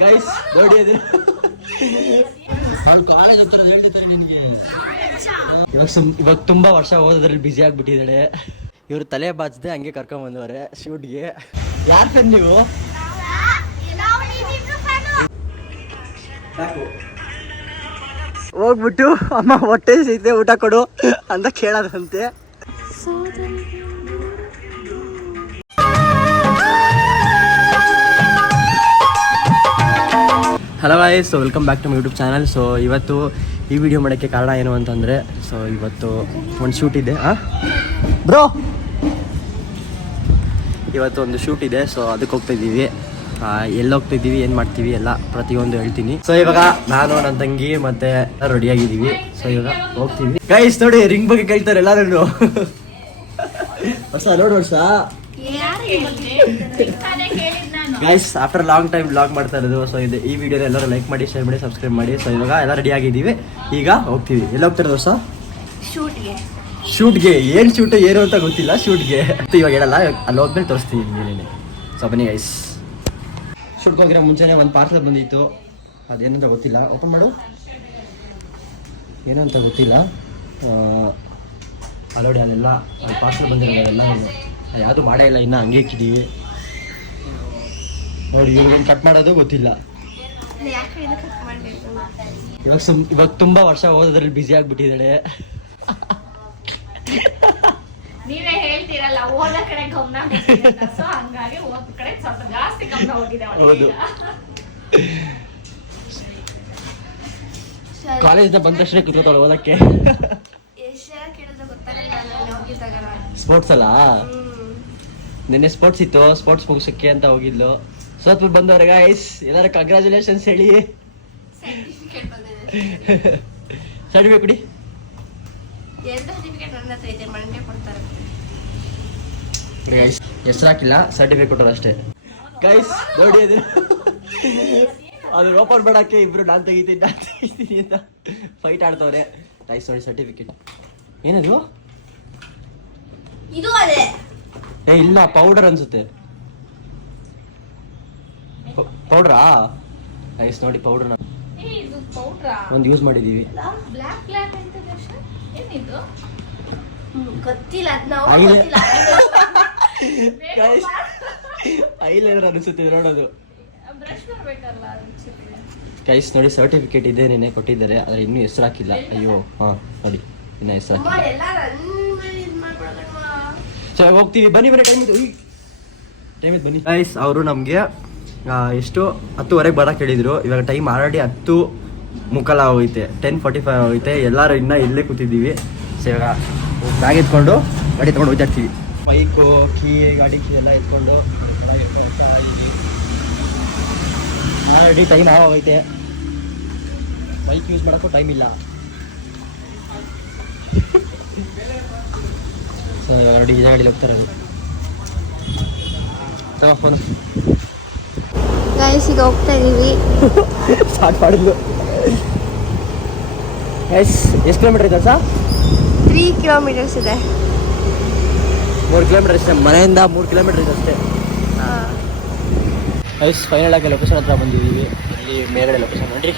Guys ನೋಡಿ ಅದು. ಅವ್ಳು ಕಾಲೇಜ್ ಹತ್ರ ಹೇಳ್ತಾರೆ ನಿನಗೆ. ಇವಾಗ ಸುಮ್ ಇವಾಗ ತುಂಬಾ ವರ್ಷ ಓದೋದ್ರಲ್ಲಿ ಬ್ಯುಸಿ ಆಗ್ಬಿಟ್ಟಿದ್ದಾಳೆ. ಇವ್ರು ತಲೆ ಬಾಚದೆ ಹಂಗೆ ಕರ್ಕೊಂಡ್ ಬಂದವ್ರೆ ಶೂಟ್ಗೆ. ಯಾರು ಫ್ರೆಂಡ್ ನೀವು? ಹೋಗ್ಬಿಟ್ಟು ಅಮ್ಮ ಹೊಟ್ಟೆ ಸಿಗ್ತೆ ಊಟ ಕೊಡು ಅಂತ ಕೇಳೋದಂತೆ. Hello so welcome back to my YouTube channel so ಇವತ್ತು ಈ ವಿಡಿಯೋ ಮಾಡೋಕ್ಕೆ ಕಾರಣ ಏನು ಅಂತಂದರೆ ಸೊ ಇವತ್ತು ಒಂದು ಶೂಟ್ ಇದೆ ಹಾಂ ಬ್ರೋ ಇವತ್ತು ಒಂದು ಶೂಟ್ ಇದೆ ಸೊ ಅದಕ್ಕೆ ಹೋಗ್ತಾ ಇದ್ದೀವಿ. ಎಲ್ಲಿ ಹೋಗ್ತಾ ಇದ್ದೀವಿ, ಏನು ಮಾಡ್ತೀವಿ ಎಲ್ಲ ಪ್ರತಿಯೊಂದು ಹೇಳ್ತೀನಿ. ಸೊ ಇವಾಗ ನಾನು ನನ್ನ ತಂಗಿ ಮತ್ತೆ ರೆಡಿ ಆಗಿದ್ದೀವಿ. ಸೊ ಇವಾಗ ಹೋಗ್ತೀವಿ. ಗೈಸ್ ನೋಡಿ ರಿಂಗ್ ಬಗ್ಗೆ ಕೇಳ್ತಾರೆ ಎಲ್ಲರೂ ಹೊಸ ನೋಡಿ ವರ್ಷ. Guys after long time blog ಮಾಡ್ತಾ ಇರೋದು ಸೊ ಇದು ಈ ವಿಡಿಯೋ ಎಲ್ಲರೂ ಲೈಕ್ ಮಾಡಿ ಶೇರ್ ಮಾಡಿ ಸಬ್ಸ್ಕ್ರೈಬ್ ಮಾಡಿ. ಸೊ ಇವಾಗ ಎಲ್ಲ ರೆಡಿ ಆಗಿದ್ದೀವಿ. ಈಗ ಹೋಗ್ತೀವಿ. ಎಲ್ಲ ಹೋಗ್ತಾ ಇರೋದು ಹೊಸ ಶೂಟ್ಗೆ. ಶೂಟ್ಗೆ. ಏನು ಶೂಟ್ ಏನು ಅಂತ ಗೊತ್ತಿಲ್ಲ ಶೂಟ್ಗೆ. ಇವಾಗ ಹೇಳಲ್ಲ ಅಲ್ಲಿ ಹೋದ್ಮೇಲೆ ತೋರಿಸ್ತೀವಿ ಏನೇನೆ ಸೊ ಬನ್ನಿ ಗೈಸ್ ಶೂಟ್ಗೆ ಹೋಗಿರೋ ಮುಂಚೆನೆ ಒಂದು ಪಾರ್ಸಲ್ ಬಂದಿತ್ತು. ಅದೇನಂತ ಗೊತ್ತಿಲ್ಲ. ಓಪನ್ ಮಾಡು. ಏನಂತ ಅಂತ ಗೊತ್ತಿಲ್ಲ ಅಲ್ಲೋಡಿ ಅಲ್ಲೆಲ್ಲ ಪಾರ್ಸಲ್ ಬಂದಿರೋದು ಎಲ್ಲ ಯಾವುದು ಮಾಡೇ ಇಲ್ಲ ಇನ್ನೂ ಹಂಗೆ ಇಕ್ಕಿದ್ದೀವಿ ನೋಡಿ ಇವ್ರಿಗೇನು ಕಟ್ ಮಾಡೋದು ಗೊತ್ತಿಲ್ಲ. ಯಾಕೆ ಇದಕ್ಕೆ ಕಟ್ ಮಾಡಬೇಕು ಇವಾಗ ಸುಮ್ ಇವಾಗ ತುಂಬಾ ವರ್ಷ ಓದೋದ್ರಲ್ಲಿ ಬ್ಯುಸಿ ಆಗ್ಬಿಟ್ಟಿದ್ದಾಳೆ. ನೀವೇ ಹೇಳ್ತೀರಲ್ಲ ಓದ ಕಡೆ ಗಮನ ಸೊ ಹಂಗಾಗಿ ಓದ್ ಕಡೆ ಸ್ವಲ್ಪ ಜಾಸ್ತಿ ಗಮನ ಹೋಗಿದೆ ಹೌದು. ಕಾಲೇಜಿಂದ ಬಂದ ತಕ್ಷಣ ಕುತ್ಕೋತಾಳೆ ಓದಕ್ಕೆ. ಸ್ಪೋರ್ಟ್ಸ್ ಅಲ್ಲ ನಿನ್ನೆ ಸ್ಪೋರ್ಟ್ಸ್ ಇತ್ತು ಸ್ಪೋರ್ಟ್ಸ್ ಮುಗಿಸಕ್ಕೆ ಅಂತ ಹೋಗಿದ್ಲು. ಸೋತ್ಬಿಟ್ಟು ಬಂದವ್ರೆ ಗೈಸ್ ಎಲ್ಲರೂ ಕಂಗ್ರ್ಯಾಚುಲೇಷನ್ಸ್ ಹೇಳಿ. ಸರ್ಟಿಫಿಕೇಟ್ ಕೊಡಿ. ಹೆಸರು ಹಾಕಿಲ್ಲ ಸರ್ಟಿಫಿಕೇಟ್ ಕೊಟ್ಟರು ಅಷ್ಟೇ. ಗೈಸ್ ನೋಡಿ ಅದು. ಅದು ಓಪನ್ ಮಾಡಕ್ಕೆ ಇಬ್ರು ನಾನು ತೆಗಿತೀನಿ ನಾನು ತೆಗಿತೀನಿ ಅಂತ ಫೈಟ್ ಆಡ್ತವ್ರೆ. ಗೈಸ್ ನೋಡಿ ಸರ್ಟಿಫಿಕೇಟ್ ಏನದು? ಇದು ಅದೇ. ಏ ಇಲ್ಲ ಪೌಡರ್ ಅನ್ಸುತ್ತೆ. ಪೌಡ್ರಾ? ನೈಸ್ ನೋಡಿ ಪೌಡರ್? ಒಂದು ಯೂಸ್ ಮಾಡಿದೀವಿ. ಐಲೈನರ್ ಅನಿಸುತ್ತೆ ನೋಡೋದು. ಬ್ರಷ್ ಮಾಡ್ಬೇಕಲ್ಲ ಅನ್ಸುತ್ತೆ. ಗೈಸ್ ನೋಡಿ ಸರ್ಟಿಫಿಕೇಟ್ ಇದೆ ನಿನ್ನೆ ಕೊಟ್ಟಿದ್ದಾರೆ. ಆದ್ರೆ ಇನ್ನೂ ಹೆಸರು ಹಾಕಿಲ್ಲ. ಅಯ್ಯೋ ಹಾ ನೋಡಿ. ಇನ್ನ ಹೆಸರು ಹಾಕಿಲ್ಲ. ಸರಿ ಹೋಗ್ತೀವಿ. ಬನ್ನಿ ಬನ್ನಿ ಟೈಮ್ ಇದು ಟೈಮ್ ಇದು ಬನ್ನಿ. ಗೈಸ್ ಅವರು ನಮಗೆ ಎಷ್ಟು ಹತ್ತುವರೆಗೆ ಬರಕ್ಕೆ ಹೇಳಿದ್ರು. ಇವಾಗ ಟೈಮ್ ಆಲ್ರೆಡಿ ಹತ್ತು ಮುಖಲ ಹೋಗೈತೆ ಟೆನ್ ಫಾರ್ಟಿ ಫೈವ್ ಹೋಗೈತೆ ಎಲ್ಲರೂ ಇನ್ನೂ ಇಲ್ಲೇ ಕೂತಿದ್ದೀವಿ. ಸೊ ಇವಾಗ ಬ್ಯಾಗ್ ಎತ್ಕೊಂಡು ಗಾಡಿ ತೊಗೊಂಡು ಹೋಗ್ತಾ ಇರ್ತೀವಿ. ಬೈಕು ಕೀ ಗಾಡಿ ಕೀ ಎಲ್ಲ ಎತ್ಕೊಂಡು ಆಲ್ರೆಡಿ ಟೈಮ್ ಆಗೋಗೈತೆ ಬೈಕ್ ಯೂಸ್ ಮಾಡೋಕ್ಕೂ ಟೈಮ್ ಇಲ್ಲ. ಸೊ ಇವಾಗ ಇದೇ ಗಾಡಿ ಹೋಗ್ತಾರೆ ತಗೋ ಫೋನು ಗೈಸ್ ಈಗ ಹೋಗ್ತಾ ಇದೀವಿ. ಸ್ಟಾರ್ಟ್ ಮಾಡಿದ್ದು. ಎಸ್ ಎಷ್ಟು ಕಿಲೋಮೀಟರ್ ಇದೆ ಸರ್ ತ್ರೀ ಕಿಲೋಮೀಟರ್ಸ್ ಇದೆ. ಮೂರು ಕಿಲೋಮೀಟರ್ ಅಷ್ಟೇ ಮನೆಯಿಂದ ಮೂರು ಕಿಲೋಮೀಟರ್ ಇದೆ ಅಷ್ಟೇ. ಐಸ್ ಫೈನಲ್ ಆಗಿ ಲೊಕೇಶನ್ ಹತ್ರ ಬಂದಿದ್ದೀವಿ. ಇಲ್ಲಿ ಮೇಲ್ಗಡೆ ಲೊಕೇಶನ್ ನೋಡ್ರಿ.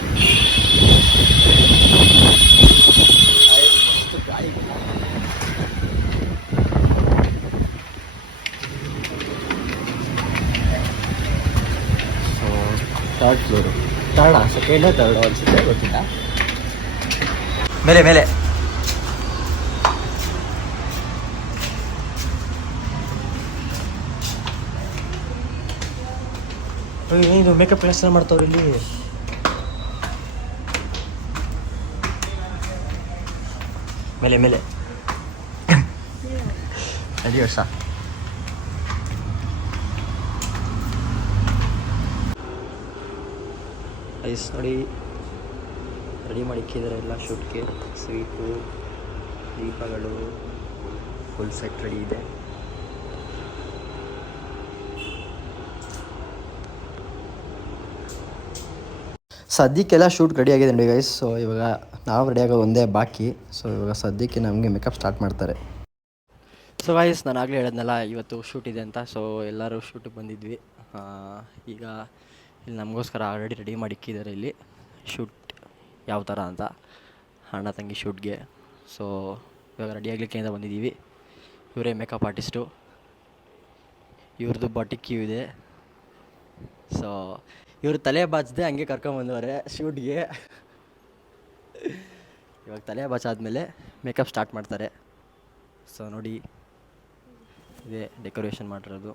Third floor third second third ಅನ್ಸುತ್ತೆ ಗೊತ್ತಿಲ್ಲ ಮೇಲೆ ಮೇಲೆ ಏನು ಮೇಕಪ್ ಕ್ಲಾಸ್ ಮಾಡ್ತಾವ್ರಿ ಇಲ್ಲಿ. ಮೇಲೆ ಮೇಲೆ. ಅಡಿ ವರ್ಷ. ಐಸ್ ನೋಡಿ. ರೆಡಿ ಮಾಡಿಕ್ಕಿದ್ದಾರೆ ಎಲ್ಲ ಶೂಟ್ಗೆ. ಸ್ವೀಟು, ದೀಪಗಳು ಫುಲ್ ಸೆಟ್ ರೆಡಿ ಇದೆ. ಸದ್ಯಕ್ಕೆಲ್ಲ ಶೂಟ್ ರೆಡಿ ಆಗಿದೆ ನೋಡಿ ಗೈಸ್ ಸೊ ಇವಾಗ ನಾವು ರೆಡಿ ಆಗೋ ಒಂದೇ ಬಾಕಿ. ಸೊ ಇವಾಗ ಸದ್ಯಕ್ಕೆ ನಮಗೆ ಮೇಕಪ್ ಸ್ಟಾರ್ಟ್ ಮಾಡ್ತಾರೆ. ಸೊ ಗೈಸ್ ನಾನು ಆಗಲೇ ಹೇಳಿದ್ನಲ್ಲ, ಇವತ್ತು ಶೂಟ್ ಇದೆ ಅಂತ. ಸೊ ಎಲ್ಲರೂ ಶೂಟಿಗೆ ಬಂದಿದ್ವಿ. ಈಗ ಇಲ್ಲಿ ನಮಗೋಸ್ಕರ ಆಲ್ರೆಡಿ ರೆಡಿ ಮಾಡಿ ಇಕ್ಕಿದ್ದಾರೆ ಇಲ್ಲಿ ಶೂಟ್ ಯಾವ ಥರ ಅಂತ. ಅಣ್ಣ ತಂಗಿ ಶೂಟ್ಗೆ ಸೊ ಇವಾಗ ರೆಡಿ ಆಗಲಿಕ್ಕೆ ಅಂತ ಬಂದಿದ್ದೀವಿ. ಇವರೇ ಮೇಕಪ್ ಆರ್ಟಿಸ್ಟು ಇವ್ರದ್ದು ಬಾಟಿ ಕ್ಯೂ ಇದೆ. ಸೊ ಇವರು ತಲೆ ಬಾಚದೆ ಹಂಗೆ ಕರ್ಕೊಂಬಂದವ್ರೆ ಶೂಟ್ಗೆ ಇವಾಗ ತಲೆ ಬಾಚಾದ್ಮೇಲೆ ಮೇಕಪ್ ಸ್ಟಾರ್ಟ್ ಮಾಡ್ತಾರೆ. ಸೊ ನೋಡಿ. ಇದೇ ಡೆಕೋರೇಷನ್ ಮಾಡಿರೋದು.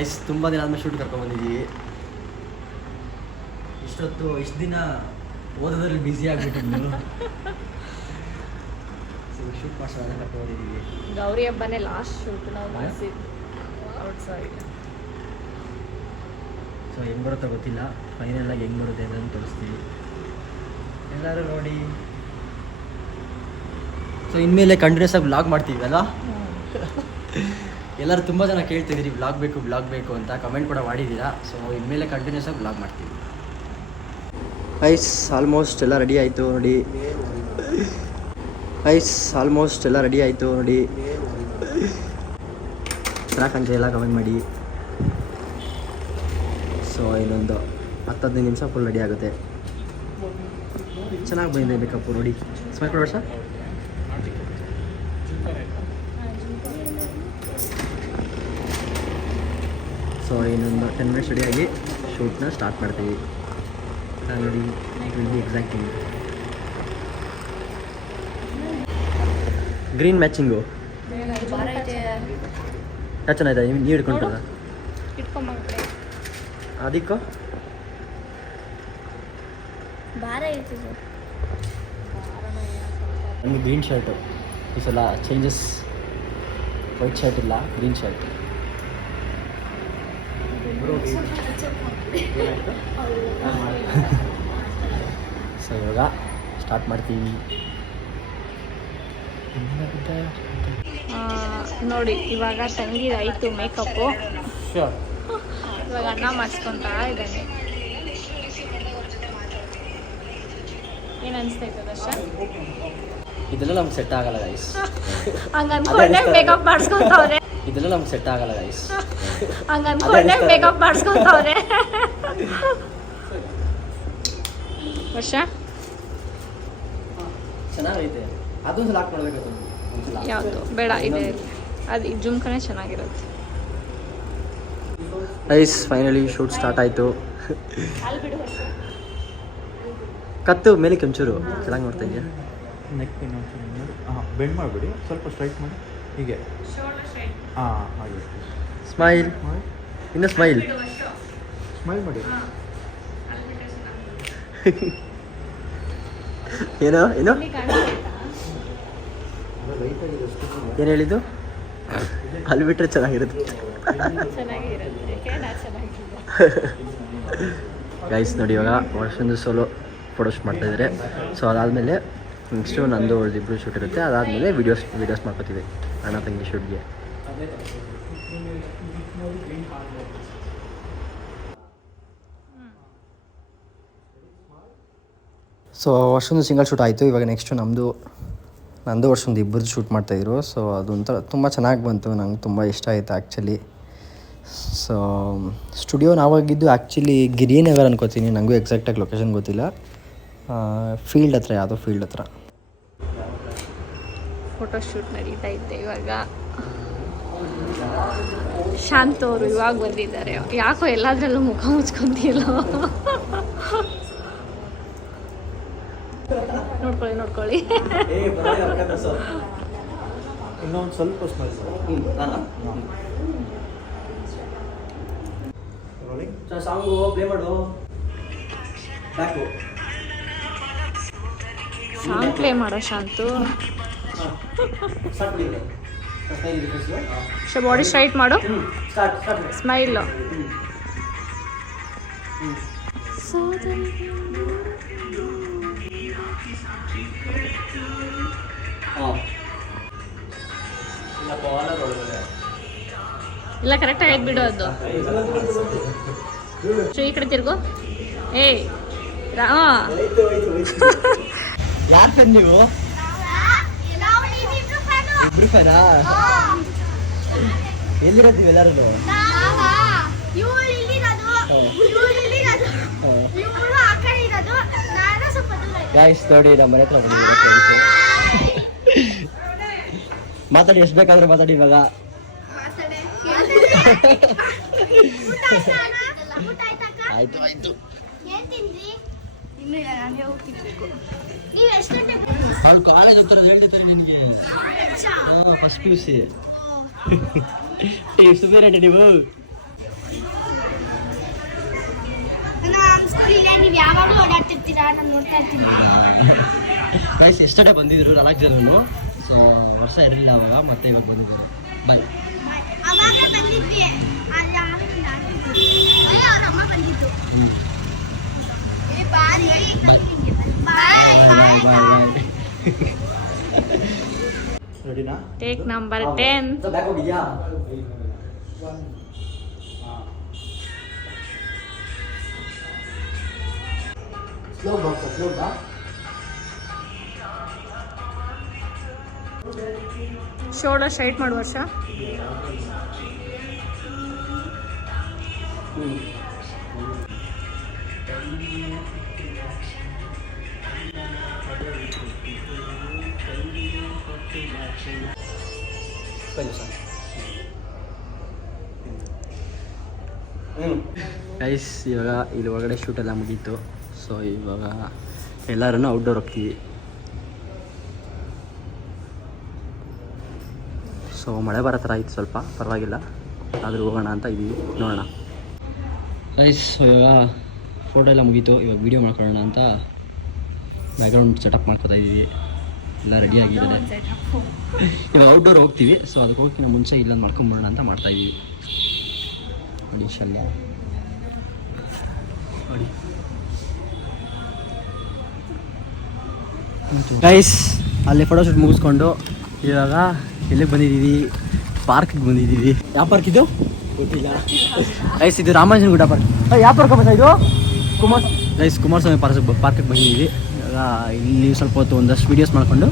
ಐಸ್ ತುಂಬ ದಿನ ಆದ್ಮೇಲೆ ಶೂಟ್ ಕರ್ಕೊಂಡ್ಬಂದಿದ್ದೀವಿ ಇಷ್ಟೊತ್ತು ಇಷ್ಟು ದಿನ ಓದೋದ್ರಲ್ಲಿ ಬ್ಯುಸಿ ಸೊ ಶೂಟ್ ಮಾಡ್ಸೋದನ್ನ ಕರ್ಕೊಂಡಿದ್ದೀವಿ ಗೌರಿ ಹಬ್ಬನೇ ಲಾಸ್ಟ್ ಶೂಟ್ ನಾವು ಮಾಡಿಸಿದ್ದು ಔಟ್ ಸೈಡ್ ಸೊ ಹೆಂಗೆ ಬರುತ್ತೋ ಗೊತ್ತಿಲ್ಲ. ಫೈನಲಾಗಿ ಹೆಂಗೆ ಬರುತ್ತೆ ಅಂತ ತೋರಿಸ್ತೀವಿ. ಎಲ್ಲರೂ ನೋಡಿ. ಸೊ ಇನ್ಮೇಲೆ ಕಂಟಿನ್ಯೂಸ್ ಆಗಿ ಬ್ಲಾಗ್ ಮಾಡ್ತೀವಿ ಅಲ್ಲ ಎಲ್ಲರೂ ತುಂಬ ಜನ ಕೇಳ್ತಿದ್ದೀರಿ ಬ್ಲಾಗ್ ಬೇಕು ಬ್ಲಾಗ್ ಬೇಕು ಅಂತ ಕಮೆಂಟ್ ಕೂಡ ಮಾಡಿದ್ದೀರಾ. ಸೊ ಇನ್ಮೇಲೆ ಕಂಟಿನ್ಯೂಸ್ ಆಗಿ ಬ್ಲಾಗ್ ಮಾಡ್ತೀವಿ. ಐಸ್ ಆಲ್ಮೋಸ್ಟ್ ಎಲ್ಲ ರೆಡಿ ಆಯಿತು ನೋಡಿ. ಐಸ್ ಆಲ್ಮೋಸ್ಟ್ ಎಲ್ಲ ರೆಡಿ ಆಯಿತು ನೋಡಿ. ಚೆನ್ನಾಗಿ ಕಾಣ್ತಿದೆ ಎಲ್ಲ ಕಮೆಂಟ್ ಮಾಡಿ. ಸೊ ಇನ್ನೊಂದು ಹತ್ತು ಹದಿನೈದು ನಿಮಿಷ ಫುಲ್ ರೆಡಿ ಆಗುತ್ತೆ. ಚೆನ್ನಾಗಿ ಬಂದಿದೆ ಬೇಕಪ್ಪು ನೋಡಿ. ಸ್ಮೈಲ್ ಕೊಡ ಸರ್ ಸೊ ಇನ್ನೊಂದು ಟೆನ್ ಮಿನಿಟ್ಸ್ ರೆಡಿಯಾಗಿ ಶೂಟ್ನ ಸ್ಟಾರ್ಟ್ ಮಾಡ್ತೀವಿ. ನೋಡಿ it will be green matching ಚೆನ್ನಾಗಿದೆ ನೀವು ಹಿಡ್ಕೊಂಡ್ರಲ್ಲ? ಅದಕ್ಕೋ? ನಮಗೆ ಗ್ರೀನ್ ಶರ್ಟು ಈ ಸಲ ಚೇಂಜಸ್ ವೈಟ್ ಶರ್ಟ್ ಇಲ್ಲ ಗ್ರೀನ್ ಶರ್ಟ್ ಸೊ ಇವಾಗ ಸ್ಟಾರ್ಟ್ ಮಾಡ್ತೀವಿ ನೋಡಿ ಇವಾಗ ತಂಗಿ ಆಯಿತು ಮೇಕಪ್ಪು. ಇವಾಗ ಅನ್ನ ಮಾಡಿಸ್ಕೊತಾ ಇದ್ದಾನೆ. ಏನು ಅನಿಸ್ತೈತೆ ದರ್ಶನ್? ಇದೆಲ್ಲ ನಮ್ಗೆ ಸೆಟ್ ಆಗಲ್ಲ ಗೈಸ್ ಹಂಗ ಅನ್ಕೊಂಡೆ ಮೇಕಪ್ ಮಾಡಿಸ್ಕೊಂತವ್ರೆ. ಇದೆಲ್ಲ ನಮ್ಗೆ ಸೆಟ್ ಆಗಲ್ಲ ಗೈಸ್ ಹಂಗ ಅನ್ಕೊಂಡೆ ಮೇಕಪ್ ಮಾಡಿಸ್ಕೊಂತವ್ರೆ. ವರ್ಷ? ಚೆನ್ನಾಗೈತೆ. ಅದೊಂದು ಲಾಕ್ ಮಾಡಬೇಕು ಒಂದ್ಸಲ ಯಾವುದು? ಬೇಡ ಇದೆ. ಅದು ಈ ಜುಮ್ಕನೇ ಚೆನ್ನಾಗಿರುತ್ತೆ. ಐಸ್ ಫೈನಲಿ ಶೂಟ್ ಸ್ಟಾರ್ಟ್ ಆಯಿತು. ಅಲ್ಲಿ ಬಿಡು ವರ್ಷ. ಕತ್ತು ಮೇಲೆ ಕೆಂಚೂರು. ಚೆನ್ನಾಗಿ ನೋಡ್ತಾ ಇದೆಯಾ? ನೆಕ್ ಬೆಂಡ್ ಮಾಡಿಬಿಡಿ. ಸ್ವಲ್ಪ ಸ್ಟ್ರೈಟ್ ಮಾಡಿ. ಹೀಗೆ. ಹಾಂ ಹಾಗೆ. ಸ್ಮೈಲ್ ಇನ್ನು ಸ್ಮೈಲ್ ಸ್ಮೈಲ್ ಮಾಡಿ. ಏನೋ ಏನೋ? ಏನು ಹೇಳಿದ್ದು? ಅಲ್ಲಿ ಬಿಟ್ಟರೆ ಚೆನ್ನಾಗಿರುತ್ತೆ. ಗೈಸ್ ನೋಡಿ ಇವಾಗ ವರ್ಷೊಂದು ಸೋಲೋ ಫೋಟೋಶೂಟ್ ಮಾಡ್ತಾಯಿದ್ದಾರೆ ಸೊ ಅದಾದಮೇಲೆ ನೆಕ್ಸ್ಟು ನಂದು ಇಬ್ಬರು ಶೂಟ್ ಇರುತ್ತೆ. ಅದಾದಮೇಲೆ ವೀಡಿಯೋಸ್ ವೀಡಿಯೋಸ್ ಮಾಡ್ಕೋತೀವಿ. ಅಣ್ಣ ತಂಗಿ ಶೂಟ್ಗೆ ಸೊ ವರ್ಷೊಂದು ಸಿಂಗಲ್ ಶೂಟ್ ಆಯಿತು. ಇವಾಗ ನೆಕ್ಸ್ಟು ನಮ್ಮದು ನಂದು ವರ್ಷೊಂದು ಇಬ್ಬರು ಶೂಟ್ ಮಾಡ್ತಾಯಿದ್ರು ಸೊ ಅದೊಂಥರ ತುಂಬ ಚೆನ್ನಾಗಿ ಬಂತು. ನಂಗೆ ತುಂಬ ಇಷ್ಟ ಆಯಿತು ಆ್ಯಕ್ಚುಲಿ ಸೊ ಸ್ಟುಡಿಯೋ ನಾವಾಗಿದ್ದು ಆ್ಯಕ್ಚುಲಿ ಗಿರಿನಗರ್ ಅನ್ಕೋತೀನಿ. ನನಗೂ ಎಕ್ಸಾಕ್ಟಾಗಿ ಲೊಕೇಶನ್ ಗೊತ್ತಿಲ್ಲ. ಫೀಲ್ಡ್ ಹತ್ರ, ಯಾವುದೋ ಫೀಲ್ಡ್ ಹತ್ರ. ಫೋಟೋ ಶೂಟ್ ನಡೀತಾ ಇದ್ದೆ ಇವಾಗ. ಶಾಂತ್ ಅವರು ಇವಾಗ ಬಂದಿದ್ದಾರೆ. ಯಾಕೋ ಎಲ್ಲಾದ್ರಲ್ಲೂ ಮುಖ ಮುಚ್ಕೊಂತಿಲ್ಲ. ನೋಡ್ಕೊಳ್ಳಿ ನೋಡ್ಕೊಳ್ಳಿ. ಇನ್ನೊಂದು ಸ್ವಲ್ಪ ಸ್ಮೈಲ್ ಮಾಡಿ ಸಾಂಗು ಪ್ಲೇ ಮಾಡು. ಸಾಂಗ್ ಪ್ಲೇ ಮಾಡೋ ಶಾಂತು. ಸೊ ಬಾಡಿ ಸ್ಟ್ರೈಟ್ ಮಾಡು. ಸ್ಮೈಲ್ ಇಲ್ಲ ಕರೆಕ್ಟ್ ಆಗಿ ಬಿಡು ಅದು. ಸೊ ಈ ಕಡೆ ತಿರ್ಗು. ಏ ರಾ ಯಾರು ನೀವು? ಇಬ್ರು ಫ್ಯಾನಾ ಎಲ್ಲಿರೋದು ಎಲ್ಲರೂ ಗಾಯ್ಸ್ ನೋಡಿ ನಮ್ಮ ಮನೆ ಹತ್ರ ಮಾತಾಡಿ ಎಷ್ಟು ಬೇಕಾದ್ರೆ ಮಾತಾಡಿ ಇವಾಗ. ಆಯ್ತು ಆಯ್ತಾ ನೀವು? ಅವಳು ಕಾಲೇಜ್ ಹೋಗ್ತಾರ ಹೇಳ್ತಾರೆ ನಿನಗೆ. ಫಸ್ಟ್ ಪಿ ಯು ಸಿ ಎಷ್ಟು ನೀವು? ನಮ್ಮ ಸ್ಕೂಲಿಗೆ ನೀವು ಯಾವಾಗಲೂ ಓಡಾಡ್ತಿರ್ತೀರಾ? ನಾನು ನೋಡ್ತಾ ಇರ್ತೀನಿ. ಗೈಸ್ ಎಷ್ಟೇ ಬಂದಿದ್ರು ನಾಲ್ಕು ಜನನು. ಸೊ ವರ್ಷ ಇರಲಿಲ್ಲ ಅವಾಗ ಮತ್ತೆ ಇವಾಗ ಬಂದಿದ್ದಾರೆ. ಬಾಯ್ ಅವಾಗ ಬಂದಿದ್ವಿ. ಅಮ್ಮ ಬಂದಿದ್ದು. ಬಾರಿ. ಬಾಯ್ ಬಾಯ್ ಬಾಯ್ ಬಾಯ್ ಬಾಯ್ ರೆಡಿನಾ ಟೇಕ್ ನಂಬರ್ ಟೆನ್ ಬ್ಯಾಕ್ ಹೋಗಿದ್ಯಾ ಸ್ಲೋ ಬಾಕ್ಸ್ ಸ್ಲೋ ಬಾ ಶೋಲ್ಡರ್ ಸ್ಟ್ರೈಟ್ ಮಾಡು ವರ್ಷ ಗೈಸ್ ಇವಾಗ ಇಲ್ಲಿ ಒಳಗಡೆ ಶೂಟ್ ಎಲ್ಲ ಮುಗೀತು. ಸೊ ಇವಾಗ ಎಲ್ಲರೂ ಔಟ್ಡೋರ್ ಹೋಗ್ತೀವಿ. ಸೊ ಮಳೆ ಬರೋ ಥರ ಆಯ್ತು ಸ್ವಲ್ಪ, ಪರವಾಗಿಲ್ಲ. ಆದರೂ ಹೋಗೋಣ ಅಂತ ಇದ್ದೀವಿ ನೋಡೋಣ. ಗೈಸ್ ಇವಾಗ ಫೋಟೋ ಎಲ್ಲ ಮುಗೀತು. ಇವಾಗ ವೀಡಿಯೋ ಮಾಡ್ಕೊಳ್ಳೋಣ ಅಂತ ಬ್ಯಾಕ್ಗ್ರೌಂಡ್ ಸೆಟಪ್ ಮಾಡ್ಕೊತಾ ಇದ್ದೀವಿ ಎಲ್ಲ ರೆಡಿ ಆಗಿದ್ದಾರೆ. ಇವಾಗ ಔಟ್ಡೋರ್ ಹೋಗ್ತೀವಿ ಸೊ ಅದಕ್ಕೆ ಹೋಗಿ ನಾವು ಮುಂಚೆ ಇಲ್ಲೊಂದು ಮಾಡ್ಕೊಂಬರೋಣ ಅಂತ ಮಾಡ್ತಾ ಇದ್ದೀವಿ ನೋಡಿ ಗೈಸ್ ಅಲ್ಲಿ ಫೋಟೋಶೂಟ್ ಮುಗಿಸ್ಕೊಂಡು ಇವಾಗ ಎಲ್ಲಿಗೆ ಬಂದಿದ್ದೀವಿ ಪಾರ್ಕ್ಗೆ ಬಂದಿದ್ದೀವಿ. ಯಾವ ಪಾರ್ಕ್ ಇದು? ಗೊತ್ತಿಲ್ಲ. ಗೈಸ್ ಇದು ರಾಮಾನುಜನ್ ಗುಡ್ಡ ಪಾರ್ಕ್ ಯಾವ ಪಾರ್ಕ್ ಇದು? ಕುಮಾರ್ ಗೈಸ್ ಕುಮಾರಸ್ವಾಮಿ ಪಾರ್ಕ್ ಪಾರ್ಕಿಗೆ ಬಂದಿದ್ದೀವಿ. ಇಲ್ಲಿ ಸ್ವಲ್ಪ ಹೊತ್ತು ಒಂದಷ್ಟು ವೀಡಿಯೋಸ್ ಮಾಡ್ಕೊಂಡು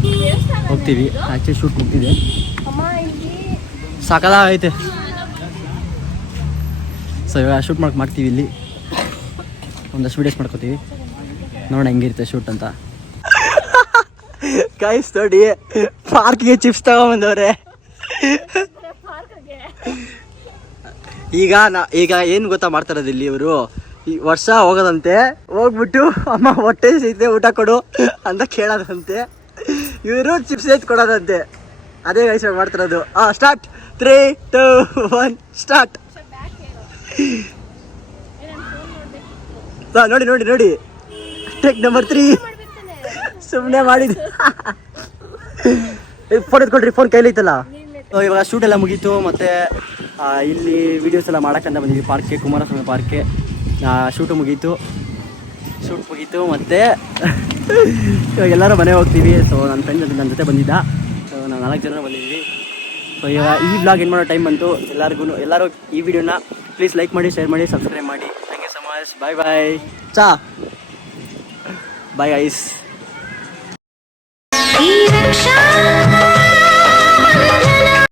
ಹೋಗ್ತೀವಿ. ಆಚೆ ಶೂಟ್ ಹೋಗ್ತಿದೆ ಸಾಕಲ್ಲ ಸೊ ಇವಾಗ ಶೂಟ್ ಮಾಡಕ್ಕೆ ಮಾಡ್ತೀವಿ ಇಲ್ಲಿ. ಒಂದಷ್ಟು ವೀಡಿಯೋಸ್ ಮಾಡ್ಕೋತೀವಿ. ನೋಡೋಣ ಹೆಂಗಿರುತ್ತೆ ಶೂಟ್ ಅಂತ. ಕಾಯಿಸ್ ನೋಡಿ ಪಾರ್ಕ್ಗೆ ಚಿಪ್ಸ್ ತಗೊಂಬಂದವ್ರೆ. ಈಗ ನಾ, ಈಗ ಏನು ಗೊತ್ತಾ ಮಾಡ್ತಾ ಇರೋದು ಇಲ್ಲಿ ಇವರು? ಈ ವರ್ಷ ಹೋಗೋದಂತೆ. ಹೋಗ್ಬಿಟ್ಟು ಅಮ್ಮ ಹೊಟ್ಟೆ ಸಿಗುತ್ತೆ ಊಟ ಕೊಡು ಅಂತ ಕೇಳೋದಂತೆ. ಇವರು ಚಿಪ್ಸ್ ಎತ್ ಕೊಡೋದಂತೆ. ಅದೇ ಗೈಸ್ ಮಾಡ್ತಿರೋದು ಹಾಂ start three two one start ನೋಡಿ ನೋಡಿ ನೋಡಿ. ಟೇಕ್ ನಂಬರ್ ತ್ರೀ ಸುಮ್ಮನೆ ಮಾಡಿದ. ಫೋನ್ ಎತ್ಕೊಳ್ರಿ ಫೋನ್ ಕೈಲಿ ಐತಲ್ಲ? So, ಇವಾಗ ಶೂಟ್ ಎಲ್ಲ ಮುಗೀತು. ಮತ್ತೆ ಇಲ್ಲಿ ವಿಡಿಯೋಸ್ ಎಲ್ಲ ಮಾಡಕ್ಕಂತ ಬಂದಿದ್ವಿ ಪಾರ್ಕ್ಗೆ ಕುಮಾರಸ್ವಾಮಿ ಪಾರ್ಕ್ಗೆ. ಶೂಟು ಮುಗೀತು. ಶೂಟ್ ಮುಗೀತು ಮತ್ತೆ ಇವಾಗ ಎಲ್ಲರೂ ಮನೆ ಹೋಗ್ತೀವಿ. ಸೊ ನನ್ನ ಫ್ರೆಂಡ್ ನನ್ನ ಜೊತೆ ಬಂದಿದ್ದ. ಸೊ ನಾವು ನಾಲ್ಕು ಜನ ಬಂದಿದ್ವಿ. ಸೊ ಇವಾಗ ಈ ಬ್ಲಾಗ್ ಏನು ಮಾಡೋ ಟೈಮ್ ಬಂತು. ಎಲ್ಲರಿಗೂ ಎಲ್ಲರೂ ಈ ವಿಡಿಯೋನ ಪ್ಲೀಸ್ ಲೈಕ್ ಮಾಡಿ ಶೇರ್ ಮಾಡಿ ಸಬ್ಸ್ಕ್ರೈಬ್ ಮಾಡಿ. Thank you so much bye bye ಚಾ ಬಾಯ್ ಐಸ್